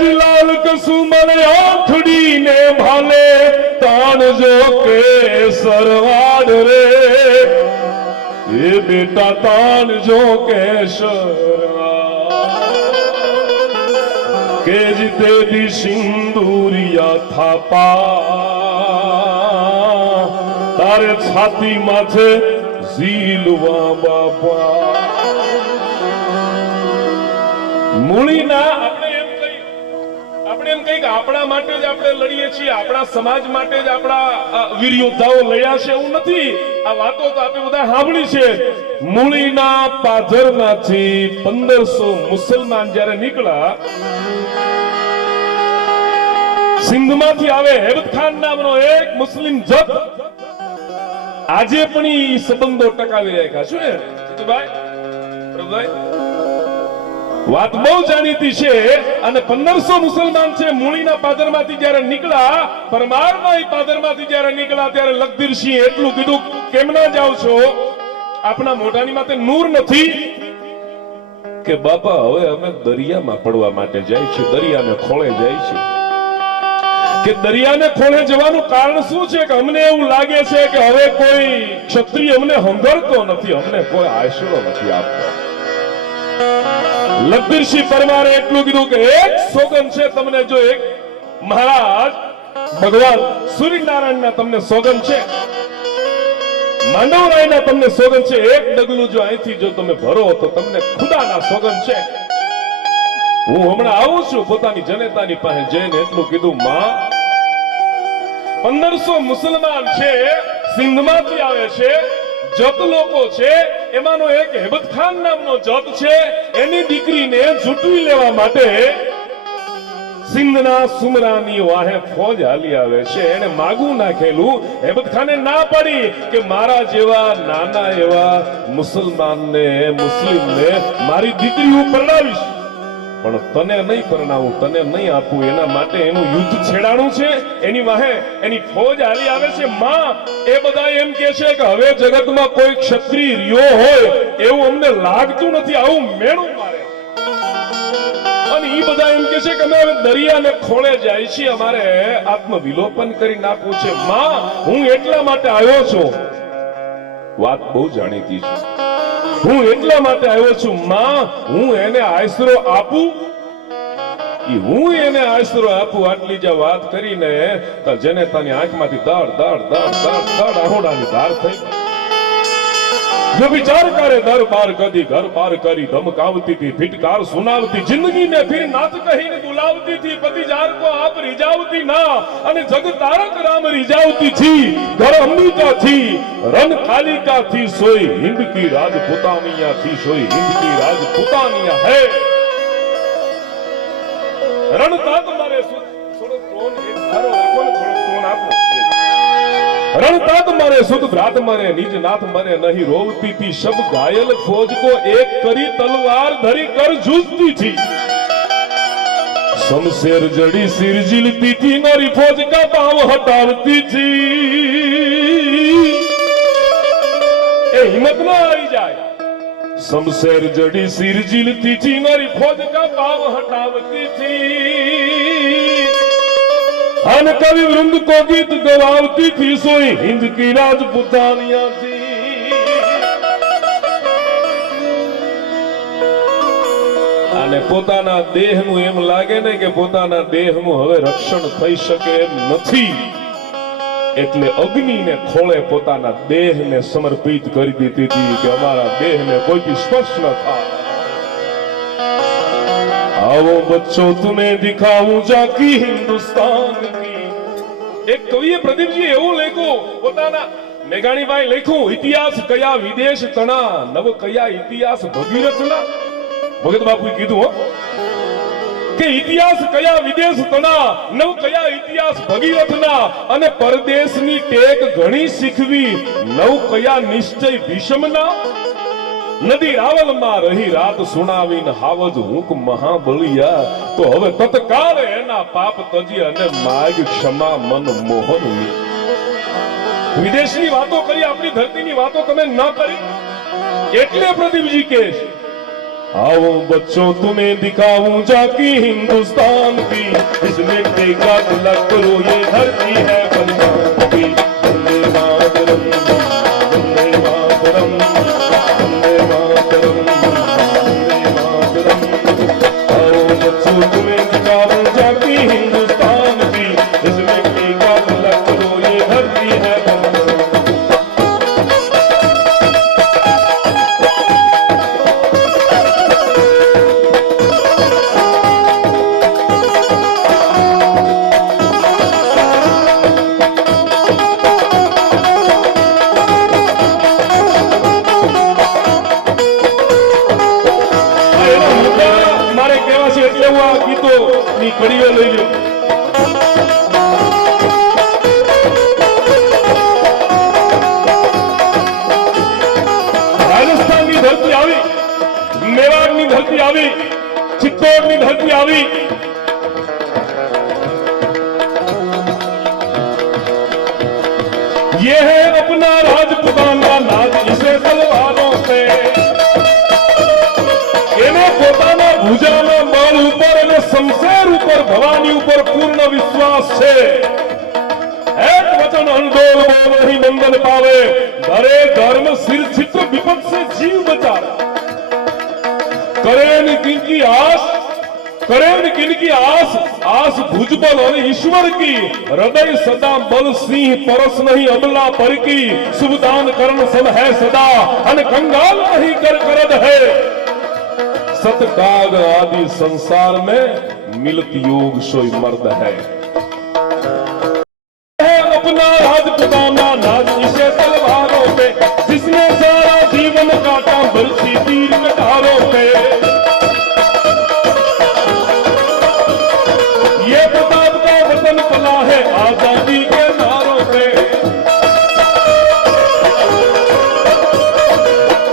જ લાલ કસુમલ આઠડી ને ભાલે તાણ જો કે સરવાડ રે એ બેટા તાણ જો કે કે જીતે દી સિંદુરિયા થાપા તારે છાતી માથે ઝીલવા બાપા મૂળીના આપણે એમ કઈ કે આપણા માટે જ આપણે લડીએ છીએ, આપણા સમાજ માટે જ આપણા વીર યોદ્ધાઓ લડ્યા છે એવું નથી. આ વાતો તો આપણે બધા સાંભળી છે. મૂળીના પાધરમાંથી 1500 મુસલમાન જ્યારે નીકળ્યા, સિંધમાંથી આવે હેબત ખાન નામનો એક મુસ્લિમ જથ આજે પણ ઈ સંબંધો ટકાવી રાખ્યા છે. જીતુભાઈ, પ્રભુભાઈ, વાત બહુ જાણીતી છે. અને 1500 મુસલમાન છે મૂળીના પાદરમાંથી જ્યારે નીકળ્યા, પરમારના ઈ પાદરમાંથી જ્યારે નીકળ્યા ત્યારે લખધીરસિંહ એટલું કીધું, કેમ ના જાવ છો? આપણા મોઢાની માથે નૂર નથી કે બાપા હવે અમે દરિયામાં પડવા માટે જાય છે, દરિયાને ખોળે જાય છે. કે દરિયાને ખોળે જવાનું કારણ શું છે? કે અમને એવું લાગે છે કે હવે કોઈ ક્ષત્રિય અમને હંગરતો નથી, અમને કોઈ આશરો નથી આપતો. લખધીરસિંહ પરમારે એટલું કીધું કે એક સોગંદ છે તમને, જો એક મહારાજ ભગવાન સૂર્યનારાયણના તમને સોગંદ છે, માંડવરાયના તમને સોગંદ છે, એક ડગલું જો અહીંથી જો તમે ભરો તો તમને ખુદાના સોગંદ છે. હું હમણાં આવું છું પોતાની જનતાની પાસે જઈને એટલું કીધું, માં 1500 મુસલમાન છે, સિંધમાંથી આવે છે, જત લોકો છે, એમાંનો એક હેબત ખાન નામનો જત છે, એની દીકરીને ઝૂંટવી લેવા માટે સિંધના સુમરાની વાહે ફોજ હાલી આવે છે. એને માગું નાખેલું, હેબત ખાને ના પાડી કે મારા જેવા નાના એવા મુસલમાનને, મુસ્લિમને મારી દીકરી હું પરણાવીશ, પણ તને નહીં પરણાવું, તને નહીં આપું. એના માટે એનું યુદ્ધ છેડાણું છે, એની વાહે એની ફોજ હાલી આવે છે. માં એ બધા એમ કે છે કે હવે જગતમાં કોઈ ક્ષત્રિય રહ્યો હોય એવું અમને લાગતું નથી, આવું મેણું મારે. અને ઈ બધા એમ કે છે કે અમે હવે દરિયાને ખોળે જાય છીએ, અમારે આત્મવિલોપન કરી નાખવું છે. માં હું એટલા માટે આવ્યો છું, વાત બહુ જાણીતી છે, હું એટલા માટે આવ્યો છું માં, હું એને આશરો આપું, હું એને આશરો આપું. આટલી જે વાત કરીને જેને તાની આંખમાંથી દાળ દાળ દાળ દાળ દાળ આહોડાની ધાર થઈ. જો વિચાર કરે દર પાર કદી ઘર પાર કરી ધમકાવતી थी, ફિટકાર સુનાવતી, જિંદગીને ફિર નાથ કહીને બુલાવતી थी, પતિ જાર કો આપ રીજાવતી ના, અને જગ તારક રામ રીજાવતી थी, ઘર અંબિકા थी, રન કાલિકા थी, સોઈ हिंद की राजपुतानिया थी, सोई हिंद की राजपुतानिया है. रणतात मारे થોડો ટોન એક ધારો રાખો ને, થોડો ટોન આપો. रणतात मरे सुध भ्रात मरे, निज नाथ मरे नहीं रोवती थी, सब घायल फौज को एक करी तलवार धरी कर जूझती थी, शमशेर जड़ी सिर जिलती थी, मेरी फौज का पांव हटावती थी. ए हिम्मत ना आई जाए, शमशेर जड़ी सिर जिलती थी, मेरी फौज का पांव हटावती थी, अन कवि वृंद को गीत गवावती थी, सोई हिंद की राजपुतानिया थी. અને પોતાના દેહનું એમ લાગે ને કે પોતાના દેહનું હવે રક્ષણ થઈ શકે એમ નથી, એટલે અગ્નિને ખોળે પોતાના દેહને સમર્પિત કરી દીધી હતી કે અમારા દેહને કોઈથી સ્પર્શ ન થાય. आओ बच्चों तुम्हें दिखाऊं जाकी हिंदुस्तान की. एक कविए प्रदीपजी એવું લખ્યું, પોતાના મેઘાણીભાઈ લખ્યું, ઇતિહાસ કયા વિદેશ તણા, નવ કયા ઇતિહાસ ભગીરથના. ભગત બાપુએ કીધું હો કે ઇતિહાસ કયા વિદેશ તણા, નવ કયા ઇતિહાસ ભગીરથના, અને પરદેશની ટેક ઘણી શીખવી, નવ કયા નિશ્ચય ભીષમના. નદી રાવલમાં રહી રાત સુનાવીને હાવજ હુંક મહાબલિયા, તો હવે તત્કાળ એના પાપ તજી અને માગ ક્ષમા મન મોહનની. વિદેશની વાતો કરી, આપણી ધરતીની વાતો તમે ન કરી, એટલે પ્રદીપજી કહે, आओ बच्चों तुम्हें दिखाऊं जाकी हिंदुस्तान मिट्टी का तिलक करो ये धरती है बलिदान की। वंदे मातरम, वंदे मातरम, वंदे मातरम, वंदे मातरम। आओ बच्चों तुम्हें दिखाऊं जाती हिंदुस्तान की, इस मिट्टी का तिलक करो ये धरती है बलिदान। कड़ियों ले लो। राजस्थान की धरती आवी, मेवाड़ की धरती आवी, चित्तौड़ की धरती आवी। ये है अपना राजपुताना नाज, इसे तलवारों से પોતાના ભુજાના બળ ઉપર અને શમશેર ઉપર ભવાની ઉપર પૂર્ણ વિશ્વાસ છે। એક વચન અણડોલ બોલ નહીં બંધન પાવે, ધરે ધર્મ સિર ચિત્ર વિપત से जीव बचावे। करे किनकी आस, करे किनकी आस, आस भुजबल और ईश्वर की। हृदय सदा बल सिंह परस नहीं अबला पर की। शुभदान करण सब है सदा, अन कंगाल नहीं कर करद है। सतकाग आदि संसार में मिलत योग सोई मर्द है। अपना राजपुताना नाज इसे तलवारों पे, जिसने सारा जीवन काटा बरसी तीर कटारों पे। ये प्रताप का वतन पला है आजादी के नारों पे।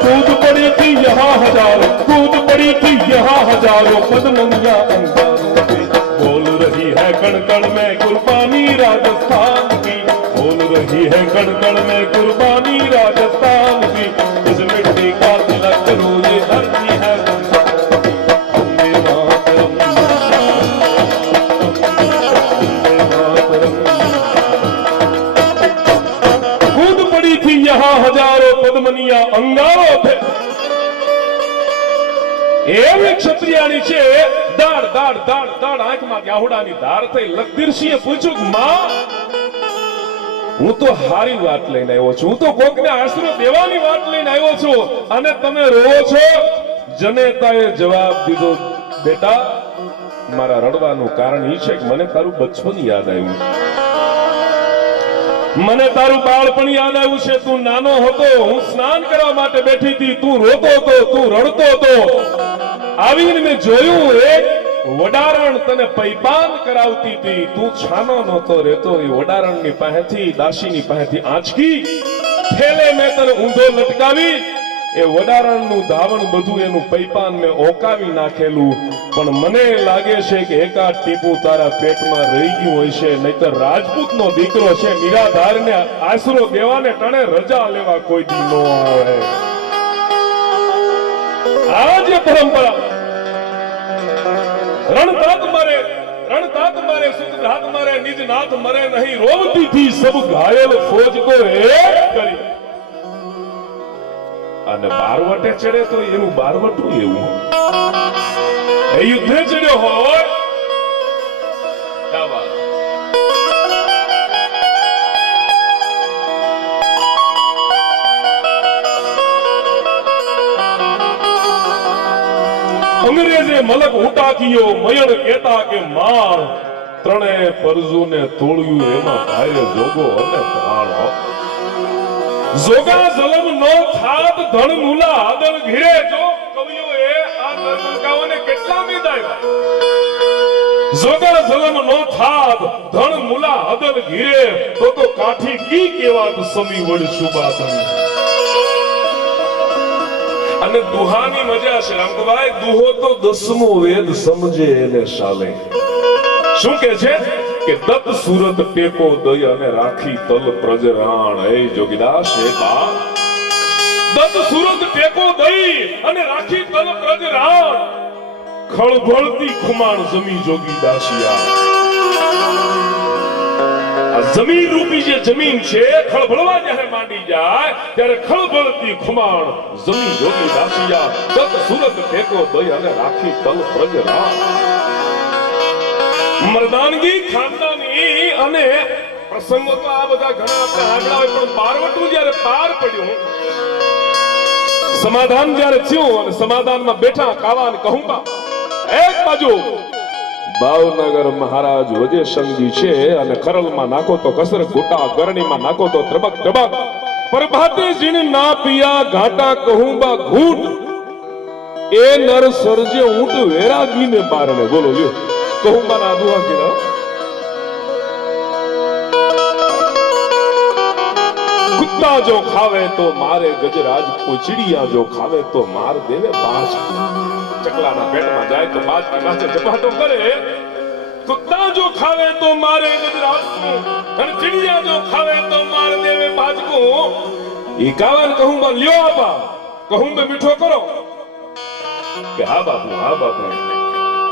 कूद पड़ी थी यहाँ हजारों, कूद पड़ी थी यहाँ हजारों पद्मनिया अंगारों पे। बोल रही है कण कण में कुर्बानी राजस्थान की, बोल रही है कण कण में कुर्बानी राजस्थान की। इस मिट्टी का तिलक करो ये धरती है वंदे मातरम, वंदे मातरम। कूद पड़ी थी यहाँ हजारों पद्मनिया अंगारों पे। એવી ક્ષત્રિયાની છે દાડ દાડ દાડ દાડ આંખમાં ગાહુડાની ધાર થઈ। લખદીરસિંહે પૂછ્યું, માં હું તો હારી વાત લઈને આવ્યો છું, હું તો કોકને આશરો દેવાની વાત લઈને આવ્યો છું અને તમે રોવો છો। જનેતાએ જવાબ દીધો, બેટા મારા રડવાનું કારણ એ છે કે મને તારું બચપન યાદ આવ્યું, મને તારું બાળપણ યાદ આવ્યું છે। તું નાનો હતો, હું સ્નાન કરવા માટે બેઠી હતી, તું રોતો હતો, તું રડતો હતો। આવીને મેં જોયું એક વડારણ તને પૈપાન કરાવતી હતી, તું છાનો નહોતો રહેતો। એ વડારણની પાસેથી, દાસીની પાસેથી આંચકી થેલે મેં તને ઊંધો લટકાવી। એ વડારણનું ધાવણ બધું એનું પૈપાન મેં ઓકાવી નાખેલું, પણ મને લાગે છે કે એકાદ ટીપું તારા પેટમાં રહી ગયું હોય છે, નહીતર રાજપૂતનો દીકરો છે, નિરાધારને આશરો દેવાને ટાણે રજા લેવા કોઈ દી ન આવે। आज ये परंपरा रणतात मरे सुतघात मरे निज नाथ मरे नहीं, रोवती थी सब घायल फौज को एक કરી। અને બારવટે ચડે તો એનું બારવટું એવું, એ યુદ્ધે ચડ્યો હોય ક્યા વાત। અંગ્રેજે મલક ઉટાકીયો મયણ કેતા કે માણ, ત્રણે પરજુ ને તોળ્યું એમાં ભારે જોગો અને પ્રાણ। જોગા જલમ નો થાત ધણ મૂલા આદળ ઘીરે। જો કવિઓએ આ નરમંકાઓને કેટલા વિદાય, જોગા જલમ નો થાત ધણ મૂલા આદળ ઘીરે, તો કાઠી કી કેવાત સમી વડ સુબાતણી। અને દુહાની મજા છે રામકુભાઈ, દુહો તો 10મો વેદ સમજે એને શાલે। શું કે છે કે દત્ત સુરત ટેકો દઈ અને રાખી તલ પ્રજરાણ। એ જોગીદાસ એ બા, દત્ત સુરત ટેકો દઈ અને રાખી તલ પ્રજરાણ। ખળભળતી ખુમાણ જમી જોગીદાસિયા। આ જમીન રૂપી જે જમીન છે ખળભળવા જ્યારે માંડી જાય ત્યારે ખળભળતી ખુમાણ જમીન જોગી દાસિયા તત સુરત ટેકો દઈ અને રાખી તલ પ્રજરા મર્દાનગી ખાનદાની અને પ્રસંગો તો આ બધા ઘણા આપણે આગળ હોય પણ બારવટું જ્યારે પાર પડ્યું સમાધાન જ્યારે થયું અને સમાધાનમાં બેઠા કાવા અને કહુંબા એક બાજુ ભાવનગર મહારાજ વજેશંગજી છે અને ખરલમાં નાખો તો કસર ગોટા ગરણીમાં નાખો તો ત્રબક ત્રબક પ્રભાતે જીણ ના પિયા ઘાટા કહુંબા ઘૂટ એ નર સરજે ઊંટ વેરાગીને બારણે બોલો લ્યો કહુંબાના દુહા કીધા कुत्ता जो खावे तो मारे गजराज को चिड़िया जो खावे तो मार देवे बाज चकलाना पेटમાં જાય તો બાજ ની માથે ઝપાટો કરે कुत्ता जो खावे तो मारे गजराज को અને चिड़िया जो खावे तो मार देवे बाज को ઈ કાવન કહુંબા લ્યો આપા કહુંબે મીઠો કરો કે હા બાપુ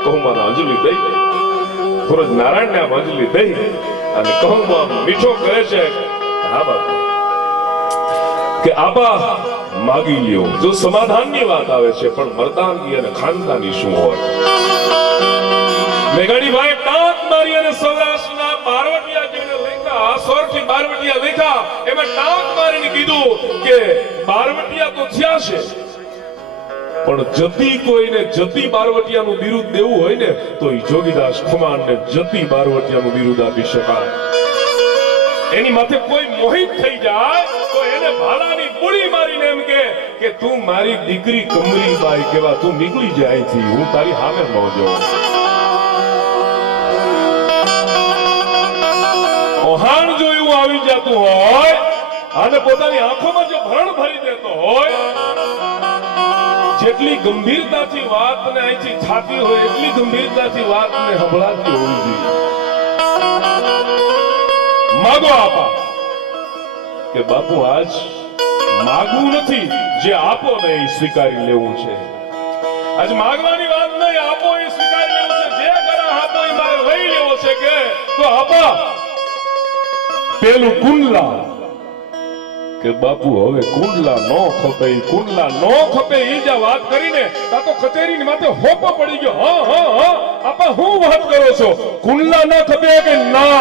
કહુંબાના અંજલિ દઈ સૂરજ નારાયણને અંજલિ દઈ અને કહુંબા મીઠો કરે છે હા બાપુ કે આબા માગી લ્યો જો સમાધાનની વાત આવે છે પણ મર્દાનગી અને ખાનદાની શું હોય મેઘાણીભાઈ ટાંક મારી અને સૌરાષ્ટ્રના બારવટિયા જેને લેખા સોરઠી બારવટિયા લેખા એમાં ટાંક મારીને કીધું કે બારવટિયા તો થયા છે પણ જતી કોઈને જતી બારવટિયાનું બિરુદ દેવું હોય ને તો ઈ જોગીદાસ ખુમાણને જતી બારવટિયાનું બિરુદ આપી શકાય એની માથે કોઈ મોહિત થઈ જાય તો એને ભાલાની ગોળી મારીને એમ કે તું મારી દીકરી કમરી બાઈ કેવા તું નીકળી જાય અહીંથી હું તારી સામે ન જોઉં ઓહાણ જો એવું આવી જતું હોય અને પોતાની આંખોમાં જો ભરણ ભરી દેતો હોય જેટલી ગંભીરતાથી વાતને અહીંથી થાતી હોય એટલી ગંભીરતાથી વાતને સંભળાતી હોવી જોઈએ માગો આપા કે બાપુ આજ માગવું નથી જે આપો ને એ સ્વીકારી લેવું છે આજ માગવાની વાત નહીં આપો એ સ્વીકારી લેવું છે જે ઘરે આપો એ મારે લઈ લેવો છે કે તો આપા પેલું કુંડલા કે બાપુ હવે કુંડલા નો ખપે કુંડલા નો ખપે ઈ જે વાત કરીને તા તો કચેરીની માથે હોપો પડી ગયો હા આપા હું વાત કરો છો કુંડલા ન ખપે કે ના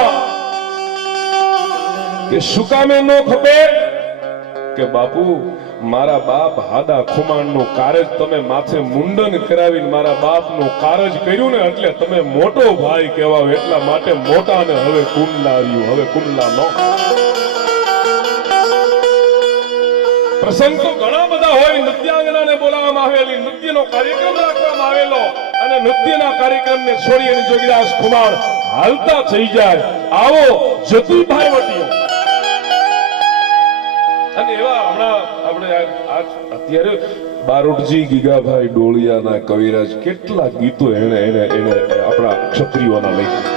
કે શું કામે નો ખપે કે બાપુ મારા બાપ હાદા ખુમાણનું કારજ તમે માથે મુંડન કરાવીને મારા બાપનું કારજ કર્યું ને એટલે તમે મોટો ભાઈ કહેવાઓ એટલા માટે મોટાને હવે કુંડલા રહ્યું હવે કુંડલા નો પ્રસંગ તો ઘણા બધા હોય નૃત્યાંગનાને બોલાવવામાં આવેલી નૃત્યનો કાર્યક્રમ રાખવામાં આવેલો અને નૃત્યના કાર્યક્રમને છોડી અને જોગીદાસ ખુમાણ હાલતા થઈ જાય આવો જતી ભાઈવટીઓ અને એવા હમણાં આપણે અત્યારે બારોટજી ગીગાભાઈ ડોળિયાના કવિરાજ કેટલા ગીતો એને આપણા ક્ષત્રિયોના લખ્યા